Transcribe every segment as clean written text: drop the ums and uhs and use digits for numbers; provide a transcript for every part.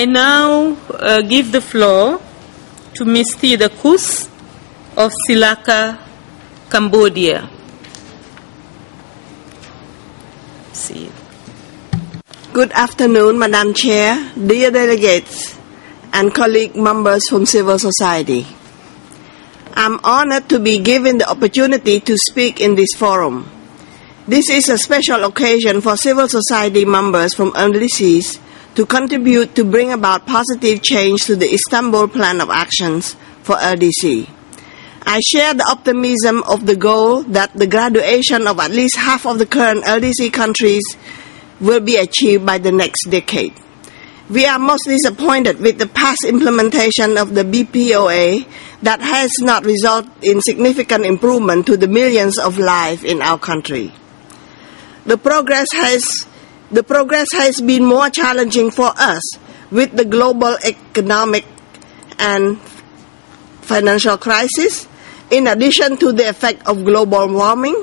I now give the floor to Ms. Thida Khus of Silaka, Cambodia. Good afternoon, Madam Chair, dear delegates, and colleague members from civil society. I'm honored to be given the opportunity to speak in this forum. This is a special occasion for civil society members from LDCs to contribute to bring about positive change to the Istanbul Plan of Actions for LDC. I share the optimism of the goal that the graduation of at least half of the current LDC countries will be achieved by the next decade. We are most disappointed with the past implementation of the BPOA that has not resulted in significant improvement to the millions of lives in our country. The progress has been more challenging for us with the global economic and financial crisis, in addition to the effect of global warming,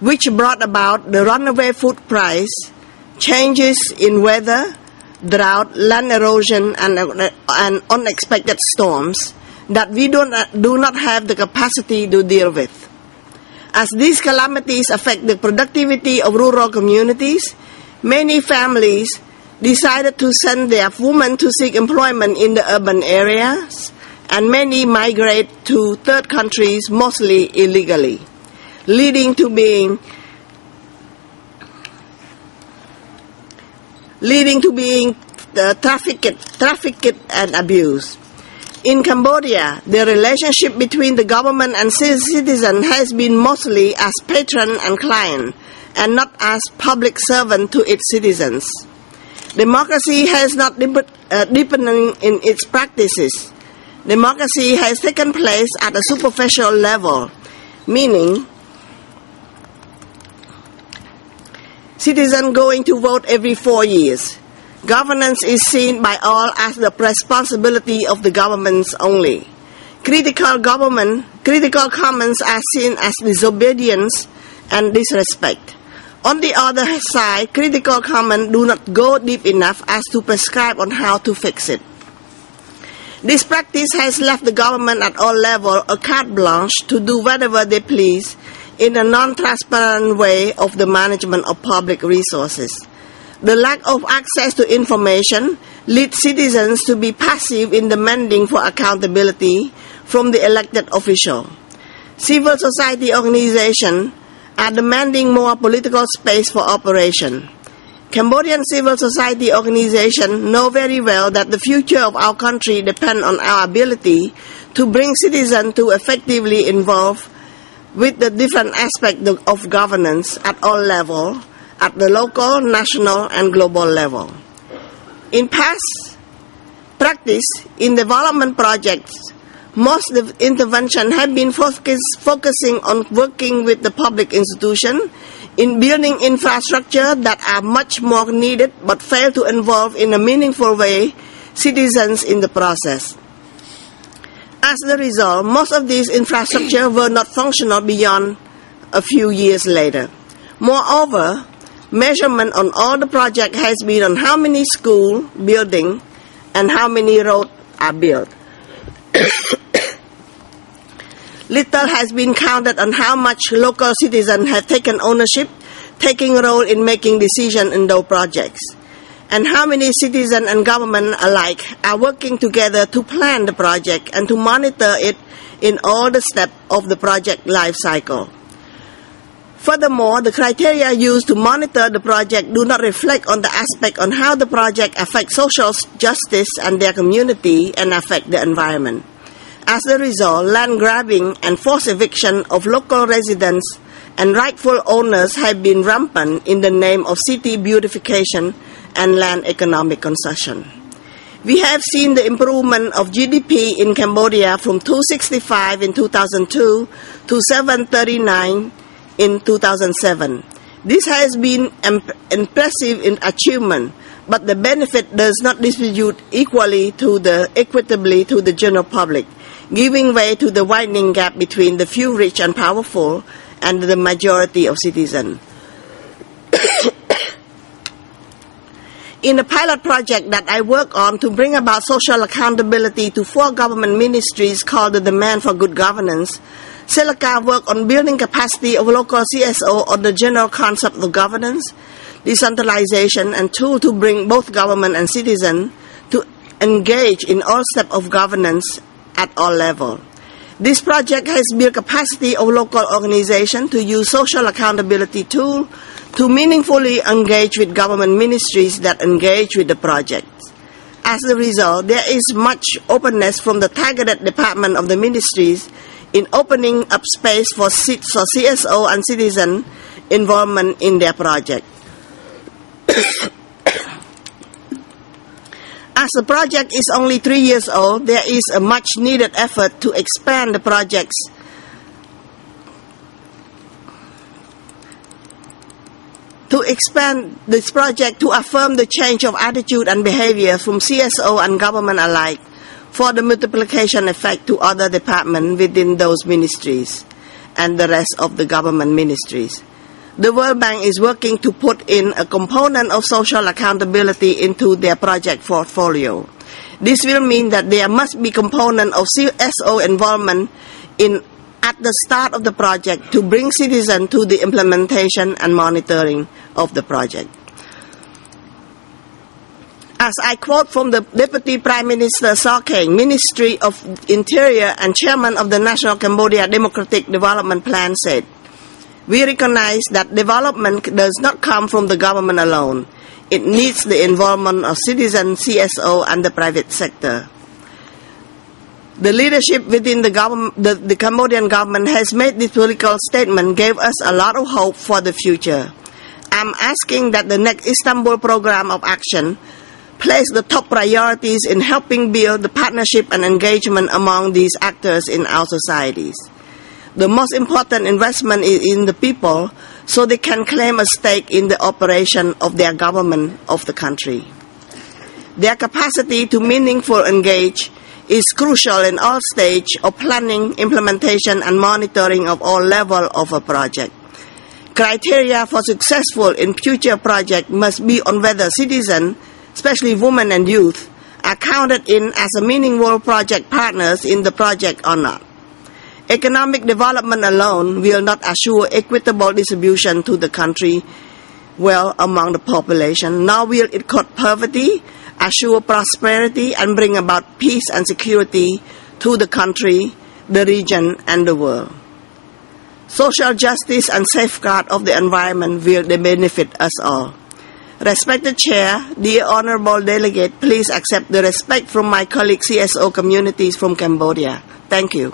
which brought about the runaway food price, changes in weather, drought, land erosion, and unexpected storms that we do not have the capacity to deal with. As these calamities affect the productivity of rural communities, many families decided to send their women to seek employment in the urban areas, and many migrate to third countries, mostly illegally, leading to being trafficked and abused. In Cambodia, the relationship between the government and citizen has been mostly as patron and client, and not as public servant to its citizens. Democracy has not deepened in its practices. Democracy has taken place at a superficial level, meaning citizens going to vote every 4 years. Governance is seen by all as the responsibility of the governments only. Critical comments are seen as disobedience and disrespect. On the other side, critical comments do not go deep enough as to prescribe on how to fix it. This practice has left the government at all levels a carte blanche to do whatever they please in a non-transparent way of the management of public resources. The lack of access to information leads citizens to be passive in demanding for accountability from the elected official. Civil society organizations are demanding more political space for operation. Cambodian civil society organizations know very well that the future of our country depends on our ability to bring citizens to effectively involve with the different aspects of governance at all levels, at the local, national, and global level. In past practice, in development projects, most of the interventions have been focusing on working with the public institution in building infrastructure that are much more needed but fail to involve in a meaningful way citizens in the process. As a result, most of these infrastructure were not functional beyond a few years later. Moreover, measurement on all the project has been on how many school building and how many roads are built. Little has been counted on how much local citizens have taken ownership, taking a role in making decisions in those projects, and how many citizens and government alike are working together to plan the project and to monitor it in all the steps of the project life cycle. Furthermore, the criteria used to monitor the project do not reflect on the aspect on how the project affects social justice and their community and affect the environment. As a result, land grabbing and forced eviction of local residents and rightful owners have been rampant in the name of city beautification and land economic concession. We have seen the improvement of GDP in Cambodia from 265 in 2002 to 739 in 2007. This has been impressive in achievement, but the benefit does not distribute equitably to the general public, giving way to the widening gap between the few rich and powerful and the majority of citizens. In the pilot project that I work on to bring about social accountability to 4 government ministries called the Demand for Good Governance, Silaka worked on building capacity of local CSO on the general concept of governance, decentralization, and tool to bring both government and citizen to engage in all steps of governance at all levels. This project has built capacity of local organizations to use social accountability tool to meaningfully engage with government ministries that engage with the project. As a result, there is much openness from the targeted department of the ministries in opening up space for CSO and citizen involvement in their project. As the project is only 3 years old, there is a much needed effort to expand the project to affirm the change of attitude and behavior from CSO and government alike for the multiplication effect to other departments within those ministries and the rest of the government ministries. The World Bank is working to put in a component of social accountability into their project portfolio. This will mean that there must be component of CSO involvement at the start of the project to bring citizens to the implementation and monitoring of the project. As I quote from the Deputy Prime Minister Sokeng, Ministry of Interior and Chairman of the National Cambodia Democratic Development Plan said, "We recognize that development does not come from the government alone. It needs the involvement of citizens, CSO, and the private sector." The leadership within the Cambodian government has made this political statement, gave us a lot of hope for the future. I'm asking that the next Istanbul Program of Action place the top priorities in helping build the partnership and engagement among these actors in our societies. The most important investment is in the people so they can claim a stake in the operation of their government of the country. Their capacity to meaningfully engage is crucial in all stages of planning, implementation, and monitoring of all levels of a project. Criteria for successful in future projects must be on whether citizens, especially women and youth, are counted in as a meaningful project partners in the project or not. Economic development alone will not assure equitable distribution to the country well among the population, nor will it cut poverty, assure prosperity, and bring about peace and security to the country, the region, and the world. Social justice and safeguard of the environment will benefit us all. Respected Chair, dear Honorable Delegate, please accept the respect from my colleague CSO communities from Cambodia. Thank you.